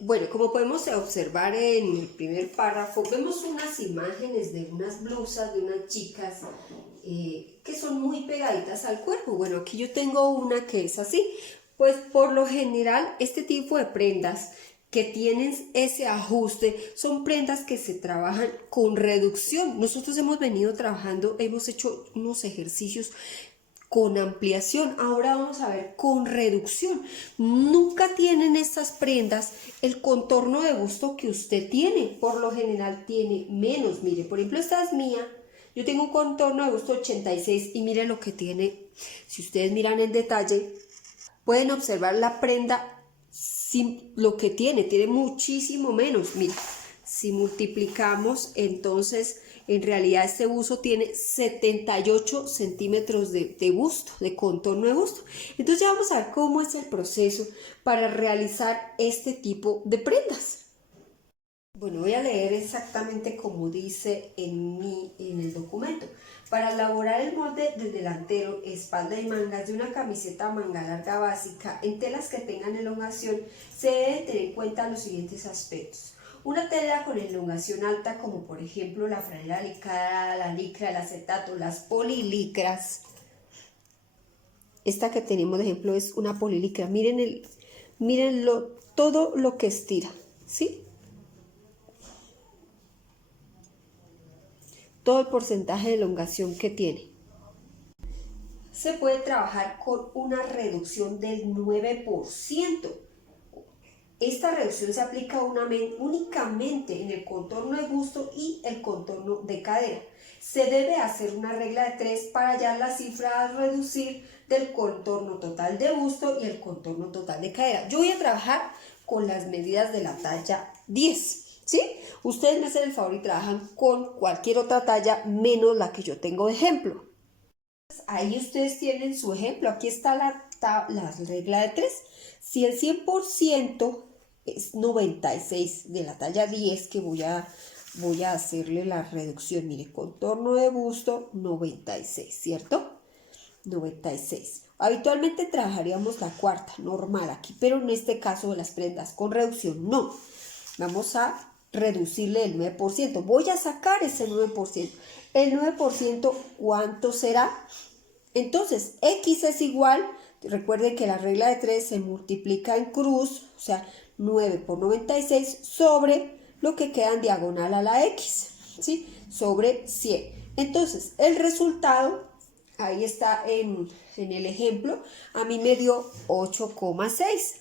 Bueno, como podemos observar en el primer párrafo, vemos unas imágenes de unas blusas de unas chicas que son muy pegaditas al cuerpo. Bueno, aquí yo tengo una que es así. Pues por lo general este tipo de prendas que tienen ese ajuste son prendas que se trabajan con reducción. Nosotros hemos venido trabajando, hemos hecho unos ejercicios con ampliación, ahora vamos a ver con reducción. Nunca tienen estas prendas el contorno de busto que usted tiene, por lo general tiene menos. Mire, por ejemplo, esta es mía, yo tengo un contorno de busto 86 y mire lo que tiene. Si ustedes miran en detalle, pueden observar la prenda sin lo que tiene muchísimo menos. Mira, si multiplicamos, entonces en realidad este busto tiene 78 centímetros de busto, de contorno de busto. Entonces ya vamos a ver cómo es el proceso para realizar este tipo de prendas. Bueno, voy a leer exactamente como dice en el documento. Para elaborar el molde del delantero, espalda y mangas de una camiseta manga larga básica en telas que tengan elongación, se deben tener en cuenta los siguientes aspectos. Una tela con elongación alta, como por ejemplo la franela licrada, la licra, el acetato, las polilicras. Esta que tenemos de ejemplo es una polilicra. Miren todo lo que estira, ¿sí? Todo el porcentaje de elongación que tiene. Se puede trabajar con una reducción del 9%. Esta reducción se aplica únicamente en el contorno de busto y el contorno de cadera. Se debe hacer una regla de 3 para hallar la cifra a reducir del contorno total de busto y el contorno total de cadera. Yo voy a trabajar con las medidas de la talla 10. ¿Sí? Ustedes me hacen el favor y trabajan con cualquier otra talla menos la que yo tengo de ejemplo. Ahí ustedes tienen su ejemplo. Aquí está la regla de 3. Si el 100% es 96 de la talla 10, que voy a hacerle la reducción. Mire, contorno de busto 96, ¿cierto? 96. Habitualmente trabajaríamos la cuarta, normal aquí, pero en este caso de las prendas con reducción no. Vamos a reducirle el 9%. Voy a sacar ese 9%. El 9%, ¿cuánto será? Entonces, X es igual, recuerden que la regla de 3 se multiplica en cruz, o sea, 9 por 96 sobre lo que queda en diagonal a la X, ¿sí? Sobre 100. Entonces, el resultado, ahí está en el ejemplo, a mí me dio 8,6.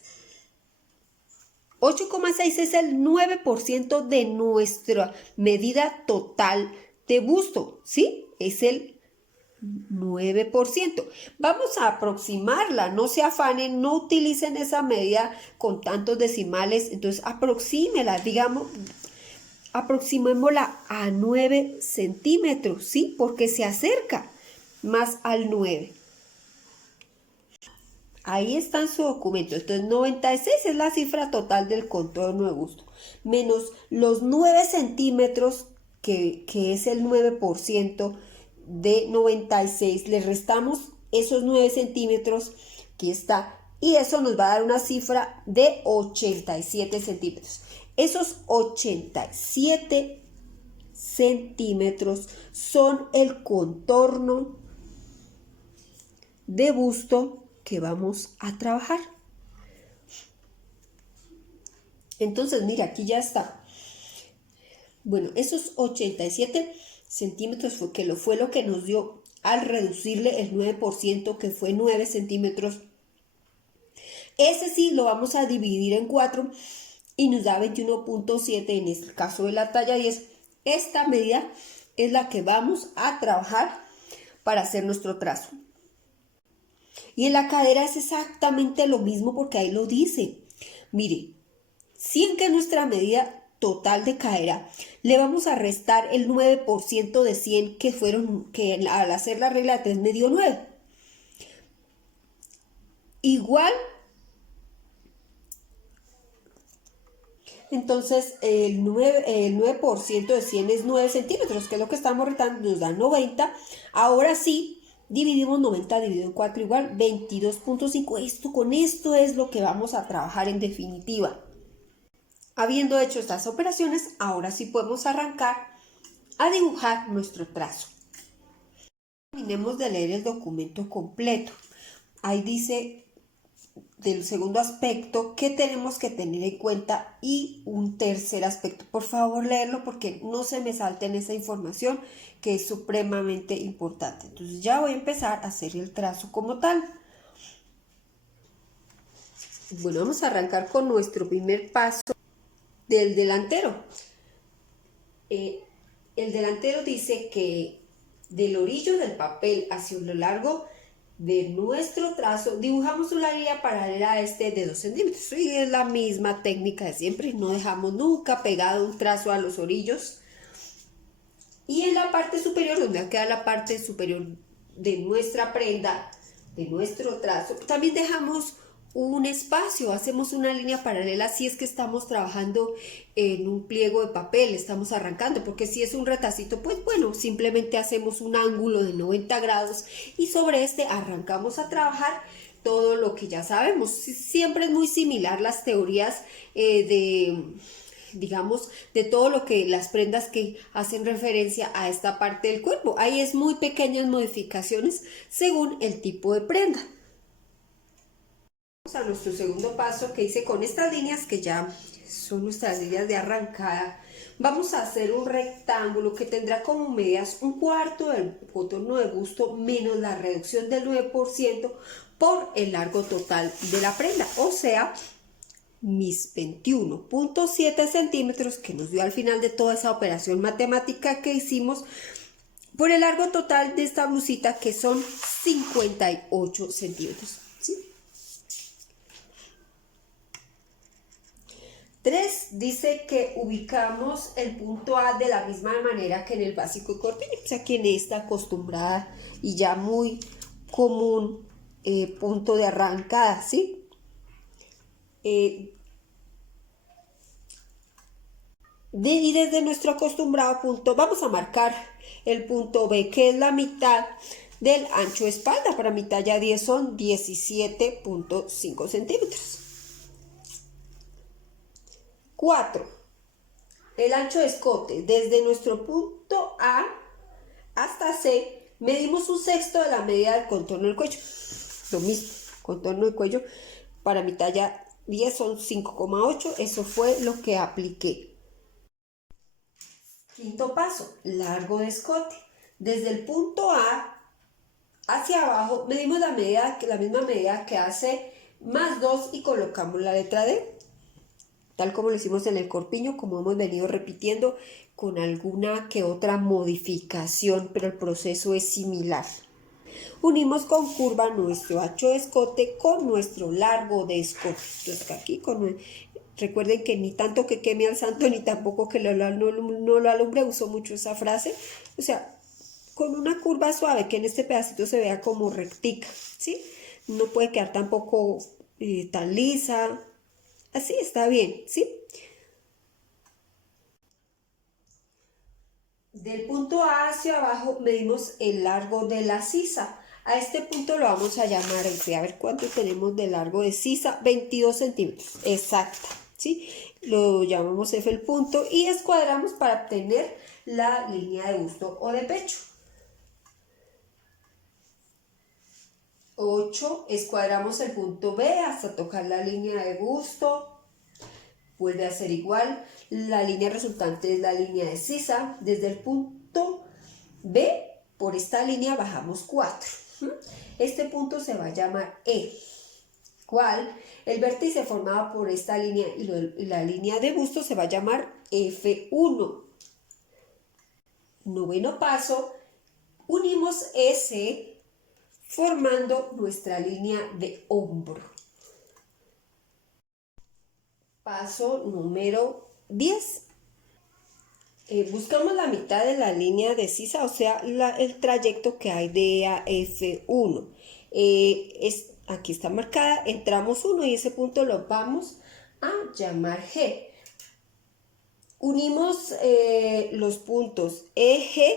8,6 es el 9% de nuestra medida total de busto, ¿sí? Es el 9%. Vamos a aproximarla, no se afanen, no utilicen esa medida con tantos decimales, entonces aproxímela, digamos, aproximémosla a 9 centímetros, ¿sí? Porque se acerca más al 9. Ahí está en su documento. Entonces 96 es la cifra total del contorno de busto, menos los 9 centímetros, que es el 9% de 96. Le restamos esos 9 centímetros, aquí está, y eso nos va a dar una cifra de 87 centímetros. Esos 87 centímetros son el contorno de busto que vamos a trabajar. Entonces, mira, aquí ya está. Bueno, esos 87 centímetros fue lo que nos dio al reducirle el 9%, que fue 9 centímetros. Ese sí lo vamos a dividir en 4 y nos da 21,7 en este caso de la talla 10. Esta medida es la que vamos a trabajar para hacer nuestro trazo. Y en la cadera es exactamente lo mismo porque ahí lo dice. Mire, 100 que es nuestra medida total de cadera, le vamos a restar el 9% de 100 que al hacer la regla de 3 me dio 9. Igual, entonces el 9% de 100 es 9 centímetros, que es lo que estamos restando, nos da 90. Ahora sí, dividimos 90 dividido en 4 igual 22,5. Con esto es lo que vamos a trabajar en definitiva. Habiendo hecho estas operaciones, ahora sí podemos arrancar a dibujar nuestro trazo. Terminemos de leer el documento completo. Ahí dice del segundo aspecto que tenemos que tener en cuenta y un tercer aspecto. Por favor, leerlo porque no se me salten esa información que es supremamente importante. Entonces ya voy a empezar a hacer el trazo como tal. Bueno, vamos a arrancar con nuestro primer paso del delantero. El delantero dice que del orillo del papel hacia lo largo de nuestro trazo dibujamos una línea paralela a este de 2 centímetros. Y es la misma técnica de siempre, no dejamos nunca pegado un trazo a los orillos. Y en la parte superior, donde queda la parte superior de nuestra prenda, de nuestro trazo, también dejamos un espacio, hacemos una línea paralela si es que estamos trabajando en un pliego de papel, estamos arrancando, porque si es un retacito, pues bueno, simplemente hacemos un ángulo de 90 grados y sobre este arrancamos a trabajar todo lo que ya sabemos. Siempre es muy similar las teorías digamos, de todo lo que las prendas que hacen referencia a esta parte del cuerpo. Ahí es muy pequeñas modificaciones según el tipo de prenda. Vamos a nuestro segundo paso que dice con estas líneas que ya son nuestras líneas de arrancada. Vamos a hacer un rectángulo que tendrá como medidas un cuarto del contorno de busto menos la reducción del 9% por el largo total de la prenda, o sea, mis 21.7 centímetros que nos dio al final de toda esa operación matemática que hicimos por el largo total de esta blusita, que son 58 centímetros. ¿Sí? 3 dice que ubicamos el punto A de la misma manera que en el básico de corpiño, o sea que en esta acostumbrada y ya muy común punto de arrancada, ¿sí? Y desde nuestro acostumbrado punto vamos a marcar el punto B, que es la mitad del ancho de espalda. Para mi talla 10 son 17.5 centímetros. 4. El ancho de escote. Desde nuestro punto A hasta C medimos un sexto de la medida del contorno del cuello. Lo mismo, contorno del cuello para mi talla 10 son 5,8. Eso fue lo que apliqué. Quinto paso, largo de escote. Desde el punto A hacia abajo medimos la misma medida que hace más 2 y colocamos la letra D, tal como lo hicimos en el corpiño, como hemos venido repitiendo con alguna que otra modificación, pero el proceso es similar. Unimos con curva nuestro ancho de escote con nuestro largo de escote. Entonces aquí recuerden que ni tanto que queme al santo, ni tampoco que no lo alumbre, uso mucho esa frase. O sea, con una curva suave, que en este pedacito se vea como rectica, ¿sí? No puede quedar tampoco tan lisa. Así está bien, ¿sí? Del punto A hacia abajo medimos el largo de la sisa. A este punto lo vamos a llamar, a ver cuánto tenemos de largo de sisa, 22 centímetros, exacta, ¿sí? Lo llamamos F el punto y escuadramos para obtener la línea de busto o de pecho. 8, escuadramos el punto B hasta tocar la línea de busto. Vuelve a ser igual, la línea resultante es la línea de sisa. Desde el punto B, por esta línea bajamos 4. Este punto se va a llamar E. ¿Cuál? El vértice formado por esta línea y la línea de busto se va a llamar F1. Noveno paso, unimos S formando nuestra línea de hombro. Paso número 10. Buscamos la mitad de la línea de sisa, o sea, el trayecto que hay de E a F1. Aquí está marcada, entramos 1 y ese punto lo vamos a llamar G. Unimos los puntos E, G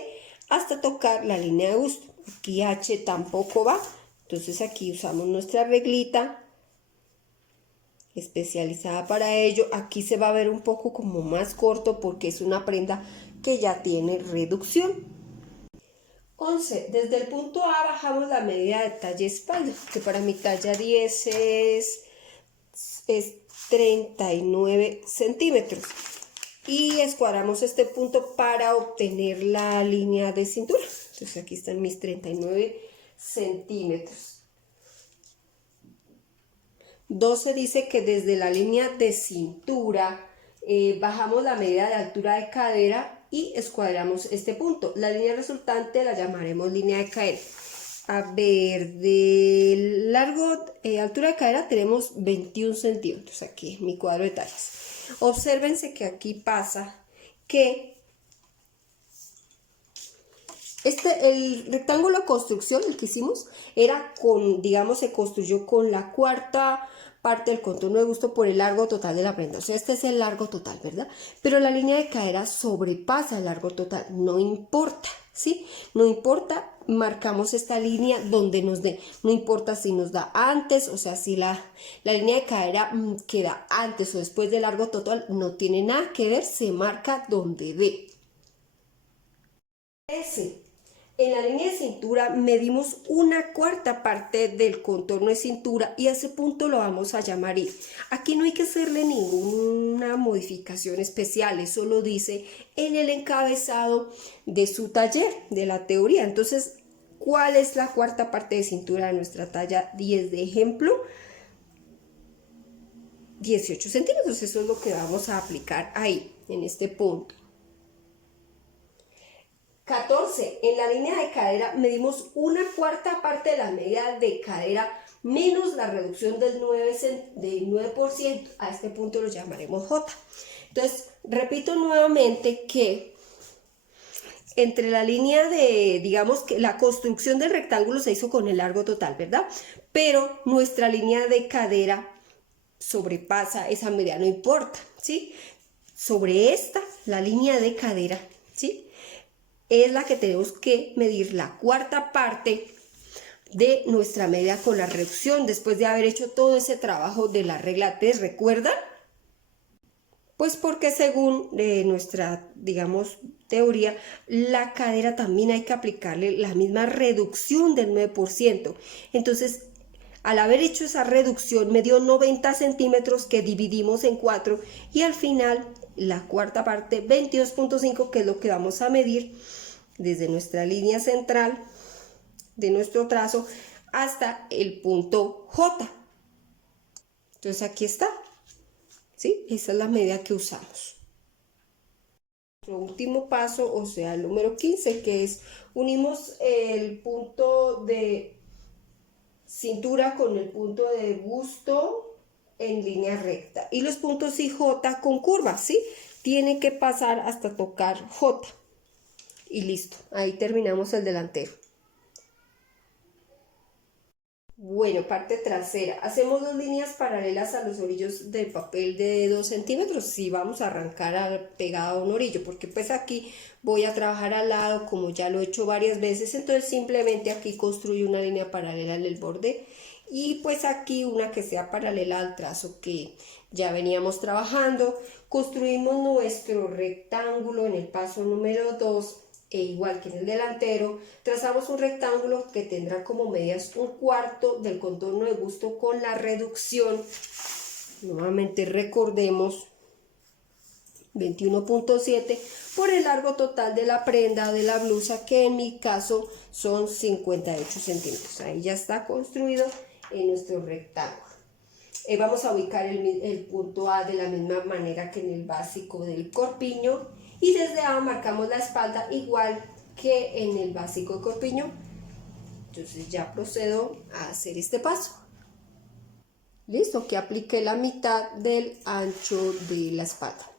hasta tocar la línea de busto. Aquí H tampoco va, entonces aquí usamos nuestra reglita. especializada para ello. Aquí se va a ver un poco como más corto porque es una prenda que ya tiene reducción. 11. Desde el punto A bajamos la medida de talla espalda, que para mi talla 10 es 39 centímetros. Y escuadramos este punto para obtener la línea de cintura. Entonces aquí están mis 39 centímetros. 12 dice que desde la línea de cintura bajamos la medida de altura de cadera y escuadramos este punto. La línea resultante la llamaremos línea de cadera. A ver, de largo, altura de cadera tenemos 21 centímetros aquí en mi cuadro de tallas. Obsérvense que aquí pasa que el rectángulo de construcción, el que hicimos, era con, digamos, se construyó con la cuarta parte del contorno de busto por el largo total de la prenda. O sea, este es el largo total, ¿verdad? Pero la línea de cadera sobrepasa el largo total, no importa, ¿sí? No importa, marcamos esta línea donde nos dé, no importa si nos da antes, o sea, si la línea de cadera queda antes o después del largo total, no tiene nada que ver, se marca donde dé. En la línea de cintura medimos una cuarta parte del contorno de cintura y a ese punto lo vamos a llamar I. Aquí no hay que hacerle ninguna modificación especial, eso lo dice en el encabezado de su taller, de la teoría. Entonces, ¿cuál es la cuarta parte de cintura de nuestra talla 10 de ejemplo? 18 centímetros, eso es lo que vamos a aplicar ahí, en este punto. 14. En la línea de cadera medimos una cuarta parte de la medida de cadera menos la reducción del 9%. A este punto lo llamaremos J. Entonces, repito nuevamente que entre la línea de, digamos que la construcción del rectángulo se hizo con el largo total, ¿verdad? Pero nuestra línea de cadera sobrepasa esa medida, no importa, ¿sí? Sobre esta, la línea de cadera, ¿sí? Es la que tenemos que medir la cuarta parte de nuestra medida con la reducción después de haber hecho todo ese trabajo de la regla 3, ¿recuerdan? Pues porque según nuestra, digamos, teoría, la cadera también hay que aplicarle la misma reducción del 9%. Entonces, al haber hecho esa reducción, me dio 90 centímetros que dividimos en 4 y al final la cuarta parte, 22.5, que es lo que vamos a medir desde nuestra línea central de nuestro trazo hasta el punto J. Entonces aquí está, ¿sí? Esa es la medida que usamos. Nuestro último paso, o sea, el número 15, que es unimos el punto de cintura con el punto de busto en línea recta y los puntos IJ con curva, ¿sí? Tiene que pasar hasta tocar J y listo, ahí terminamos el delantero. Bueno, parte trasera, hacemos dos líneas paralelas a los orillos del papel de 2 centímetros. Si vamos a arrancar pegado a un orillo, porque pues aquí voy a trabajar al lado como ya lo he hecho varias veces, entonces simplemente aquí construyo una línea paralela en el borde y pues aquí una que sea paralela al trazo que ya veníamos trabajando. Construimos nuestro rectángulo en el paso número 2. E igual que en el delantero, trazamos un rectángulo que tendrá como medidas un cuarto del contorno de busto con la reducción. Nuevamente recordemos 21.7 por el largo total de la prenda de la blusa, que en mi caso son 58 centímetros. Ahí ya está construido en nuestro rectángulo. Vamos a ubicar el punto A de la misma manera que en el básico del corpiño. Y desde A marcamos la espalda igual que en el básico de corpiño. Entonces ya procedo a hacer este paso. Listo, que apliqué la mitad del ancho de la espalda.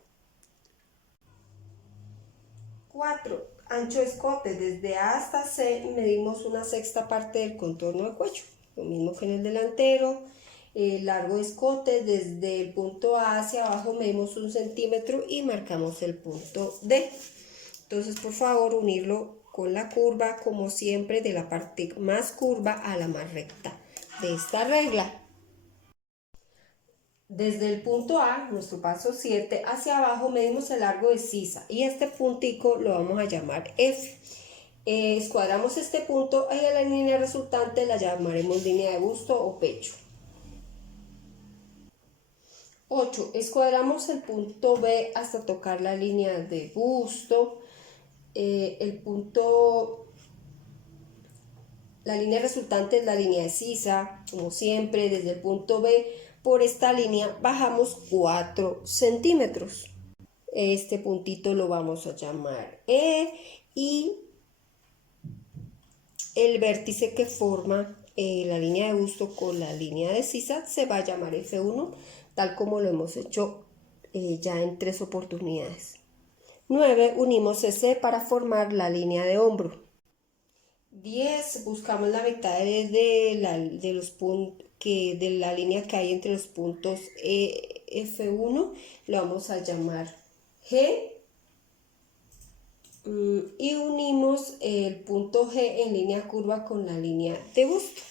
4. Ancho de escote. Desde A hasta C medimos una sexta parte del contorno de cuello. Lo mismo que en el delantero. Largo de escote, desde el punto A hacia abajo medimos 1 centímetro y marcamos el punto D. Entonces, por favor, unirlo con la curva, como siempre, de la parte más curva a la más recta de esta regla. Desde el punto A, nuestro paso 7, hacia abajo medimos el largo de sisa y este puntico lo vamos a llamar F. Escuadramos este punto y a la línea resultante la llamaremos línea de busto o pecho. 8. Escuadramos el punto B hasta tocar la línea de busto. La línea resultante es la línea de sisa, como siempre, desde el punto B por esta línea bajamos 4 centímetros. Este puntito lo vamos a llamar E y el vértice que forma la línea de busto con la línea de sisa se va a llamar F1, tal como lo hemos hecho ya en 3 oportunidades. 9. Unimos C para formar la línea de hombro. 10. Buscamos la mitad de la línea que hay entre los puntos F1, lo vamos a llamar G, y unimos el punto G en línea curva con la línea de busto.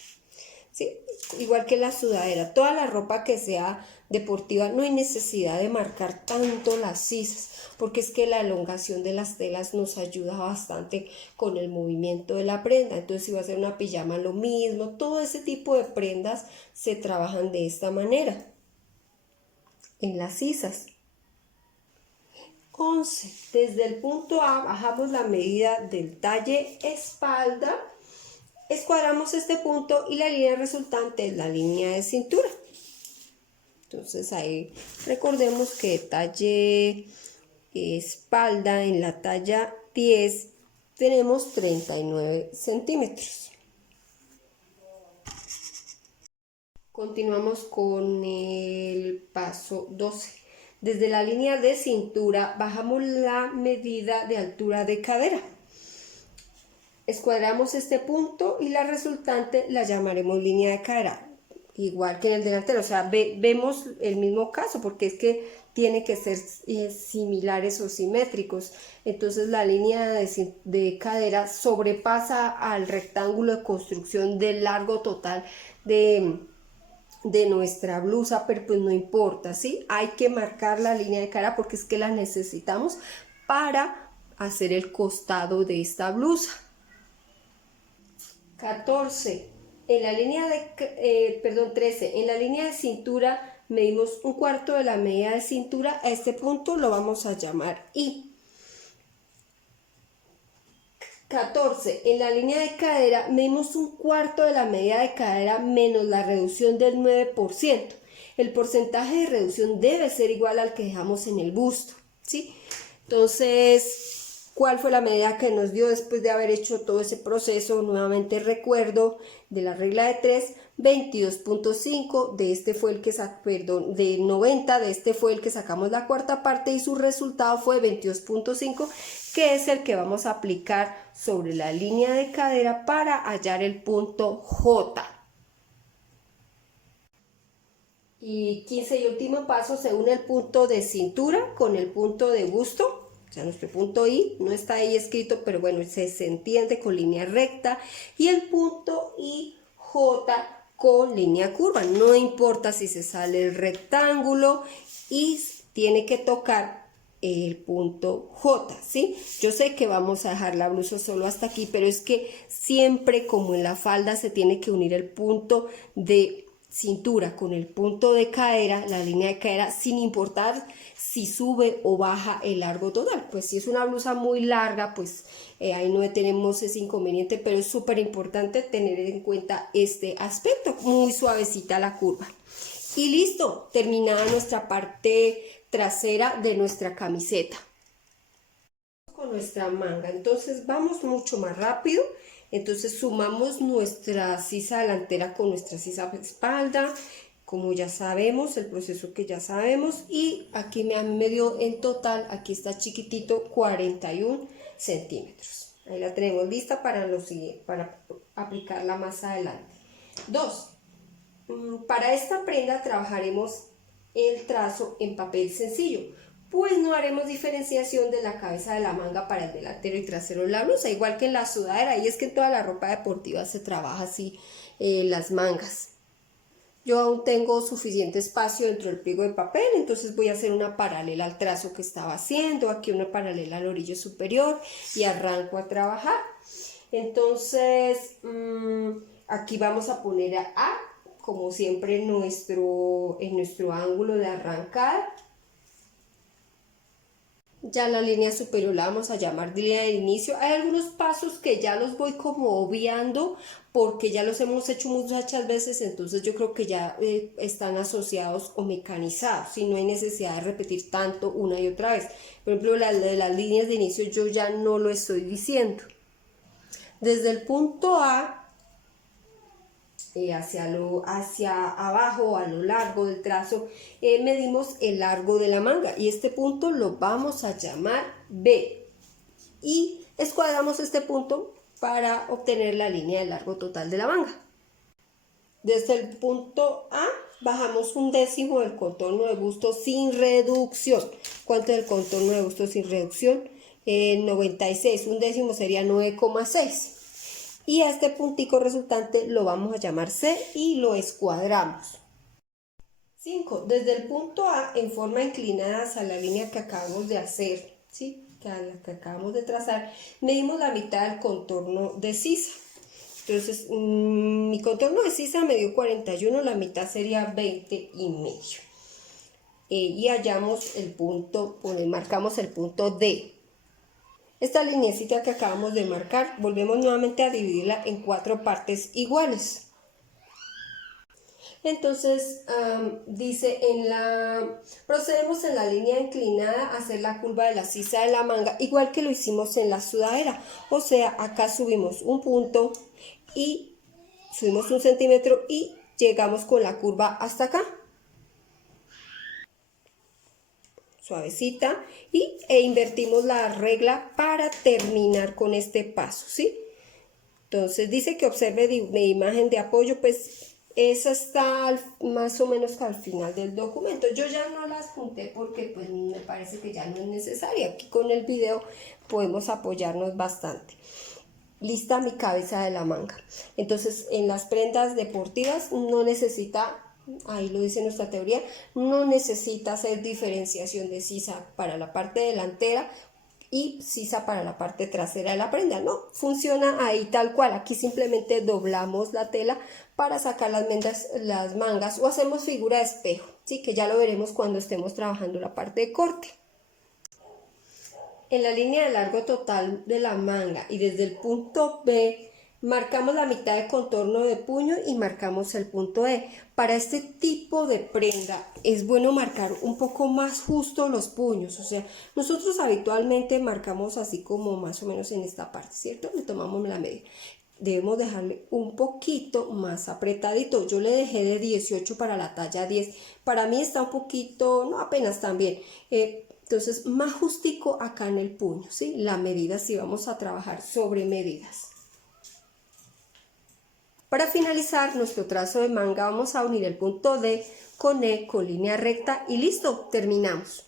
¿Sí? Igual que la sudadera, toda la ropa que sea deportiva no hay necesidad de marcar tanto las sisas, porque es que la elongación de las telas nos ayuda bastante con el movimiento de la prenda. Entonces si va a ser una pijama lo mismo, todo ese tipo de prendas se trabajan de esta manera en las sisas. 11. Desde el punto A bajamos la medida del talle espalda. Escuadramos este punto y la línea resultante es la línea de cintura. Entonces ahí recordemos que talle espalda en la talla 10 tenemos 39 centímetros. Continuamos con el paso 12. Desde la línea de cintura bajamos la medida de altura de cadera. Escuadramos este punto y la resultante la llamaremos línea de cadera, igual que en el delantero. O sea, vemos el mismo caso porque es que tiene que ser similares o simétricos. Entonces la línea de cadera sobrepasa al rectángulo de construcción del largo total de nuestra blusa, pero pues no importa, ¿sí? Hay que marcar la línea de cadera porque es que la necesitamos para hacer el costado de esta blusa. 14. En la línea de, 13. En la línea de cintura medimos un cuarto de la medida de cintura. A este punto lo vamos a llamar I. 14. En la línea de cadera medimos un cuarto de la medida de cadera menos la reducción del 9%. El porcentaje de reducción debe ser igual al que dejamos en el busto, ¿sí? Entonces, ¿cuál fue la medida que nos dio después de haber hecho todo ese proceso? Nuevamente recuerdo de la regla de 3, 22.5, de este fue el que de 90, de este fue el que sacamos la cuarta parte y su resultado fue 22.5, que es el que vamos a aplicar sobre la línea de cadera para hallar el punto J. Y 15 y último paso, se une el punto de cintura con el punto de busto. O sea, nuestro punto I no está ahí escrito, pero bueno, se entiende con línea recta. Y el punto IJ con línea curva. No importa si se sale el rectángulo y tiene que tocar el punto J, ¿sí? Yo sé que vamos a dejar la blusa solo hasta aquí, pero es que siempre como en la falda se tiene que unir el punto de cintura con el punto de cadera, la línea de cadera, sin importar si sube o baja el largo total. Pues si es una blusa muy larga, pues ahí no tenemos ese inconveniente, pero es súper importante tener en cuenta este aspecto. Muy suavecita la curva. Y listo, terminada nuestra parte trasera de nuestra camiseta. Con nuestra manga, entonces vamos mucho más rápido. Entonces sumamos nuestra sisa delantera con nuestra sisa espalda, como ya sabemos, el proceso que ya sabemos, y aquí me dio en total, aquí está chiquitito, 41 centímetros. Ahí la tenemos lista para aplicarla más adelante. 2. Para esta prenda trabajaremos el trazo en papel sencillo, pues no haremos diferenciación de la cabeza de la manga para el delantero y trasero de la blusa, igual que en la sudadera, y es que en toda la ropa deportiva se trabaja así las mangas. Yo aún tengo suficiente espacio dentro del pliego de papel, entonces voy a hacer una paralela al trazo que estaba haciendo, aquí una paralela al orillo superior y arranco a trabajar. Entonces, aquí vamos a poner A, como siempre en nuestro ángulo de arrancada. Ya la línea superior la vamos a llamar línea de inicio. Hay algunos pasos que ya los voy como obviando porque ya los hemos hecho muchas veces, entonces yo creo que ya están asociados o mecanizados y no hay necesidad de repetir tanto una y otra vez. Por ejemplo, la de las líneas de inicio yo ya no lo estoy diciendo. Desde el punto A hacia abajo, a lo largo del trazo, medimos el largo de la manga y este punto lo vamos a llamar B y escuadramos este punto para obtener la línea de largo total de la manga. Desde el punto A bajamos 1/10 del contorno de busto sin reducción. ¿Cuánto es el contorno de busto sin reducción? 96, 1/10 sería 9,6. Y a este puntico resultante lo vamos a llamar C y lo escuadramos. 5. Desde el punto A en forma inclinada hacia la línea que acabamos de hacer, ¿sí? Que acabamos de trazar, medimos la mitad del contorno de sisa. Entonces, mi contorno de sisa me dio 41, la mitad sería 20,5. Y hallamos el punto, marcamos el punto D. Esta lineecita que acabamos de marcar, volvemos nuevamente a dividirla en 4 partes iguales. Entonces, dice, procedemos en la línea inclinada a hacer la curva de la sisa de la manga, igual que lo hicimos en la sudadera. O sea, acá subimos un punto y subimos 1 centímetro y llegamos con la curva hasta acá. Suavecita e invertimos la regla para terminar con este paso, ¿sí? Entonces dice que observe mi imagen de apoyo, pues esa está más o menos al final del documento. Yo ya no las junté porque pues me parece que ya no es necesaria. Aquí con el video podemos apoyarnos bastante. Lista mi cabeza de la manga. Entonces en las prendas deportivas no necesita, ahí lo dice nuestra teoría, no necesita hacer diferenciación de sisa para la parte delantera y sisa para la parte trasera de la prenda. No, funciona ahí tal cual. Aquí simplemente doblamos la tela para sacar las mangas o hacemos figura de espejo, ¿sí? Que ya lo veremos cuando estemos trabajando la parte de corte. En la línea de largo total de la manga y desde el punto B marcamos la mitad de contorno de puño y marcamos el punto E. Para este tipo de prenda es bueno marcar un poco más justo los puños, o sea, nosotros habitualmente marcamos así como más o menos en esta parte, ¿cierto? Le tomamos la medida. Debemos dejarle un poquito más apretadito. Yo le dejé de 18 para la talla 10. Para mí está un poquito, no apenas también. Entonces, más justico acá en el puño, ¿sí? La medida sí vamos a trabajar sobre medidas. Para finalizar nuestro trazo de manga vamos a unir el punto D con E con línea recta y listo, terminamos.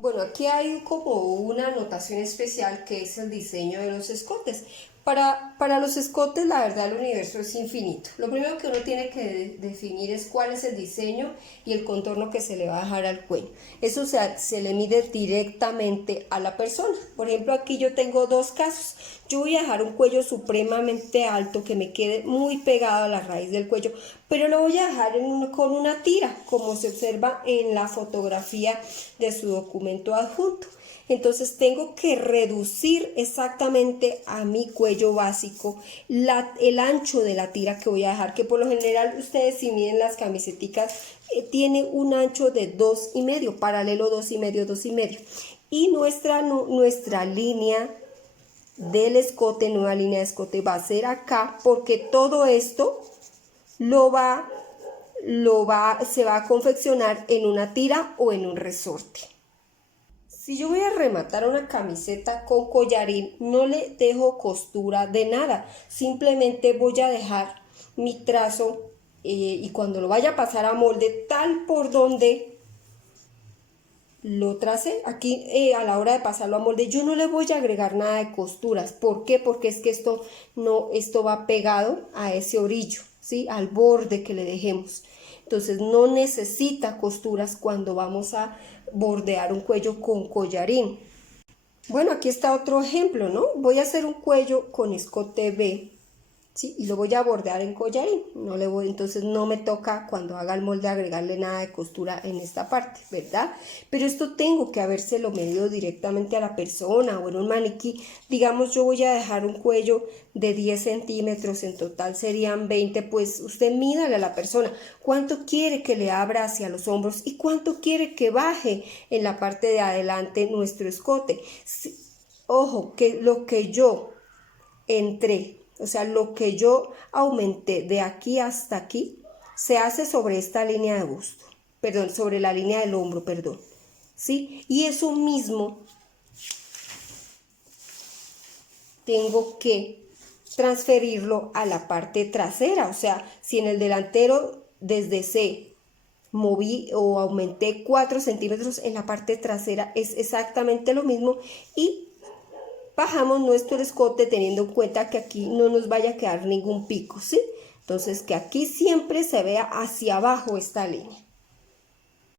Bueno, aquí hay como una anotación especial que es el diseño de los escotes. Para los escotes, la verdad, el universo es infinito. Lo primero que uno tiene que definir es cuál es el diseño y el contorno que se le va a dejar al cuello. Eso se le mide directamente a la persona. Por ejemplo, aquí yo tengo dos casos. Yo voy a dejar un cuello supremamente alto que me quede muy pegado a la raíz del cuello, pero lo voy a dejar con una tira, como se observa en la fotografía de su documento adjunto. Entonces tengo que reducir exactamente a mi cuello básico el ancho de la tira que voy a dejar, que por lo general ustedes si miden las camisetas tiene un ancho de 2,5, paralelo 2,5, 2,5. Y nuestra línea del escote, nueva línea de escote va a ser acá, porque todo esto se va a confeccionar en una tira o en un resorte. Si yo voy a rematar una camiseta con collarín, no le dejo costura de nada, simplemente voy a dejar mi trazo y cuando lo vaya a pasar a molde, tal por donde lo tracé, aquí a la hora de pasarlo a molde, yo no le voy a agregar nada de costuras. ¿Por qué? Porque es que esto va pegado a ese orillo, ¿sí? Al borde que le dejemos. Entonces no necesita costuras cuando vamos a bordear un cuello con collarín. Bueno, aquí está otro ejemplo, ¿no? Voy a hacer un cuello con escote V, ¿sí? Y lo voy a bordear en collarín. Entonces no me toca cuando haga el molde agregarle nada de costura en esta parte, ¿verdad? Pero esto tengo que habérselo medido directamente a la persona o en un maniquí. Digamos, yo voy a dejar un cuello de 10 centímetros, en total serían 20, pues usted mídale a la persona cuánto quiere que le abra hacia los hombros y cuánto quiere que baje en la parte de adelante nuestro escote. Sí, ojo, que lo que yo o sea, lo que yo aumenté de aquí hasta aquí, se hace sobre esta línea de busto, perdón, sobre la línea del hombro, perdón, ¿sí? Y eso mismo tengo que transferirlo a la parte trasera, o sea, si en el delantero desde C moví o aumenté 4 centímetros, en la parte trasera es exactamente lo mismo y bajamos nuestro escote teniendo en cuenta que aquí no nos vaya a quedar ningún pico, ¿sí? Entonces que aquí siempre se vea hacia abajo esta línea.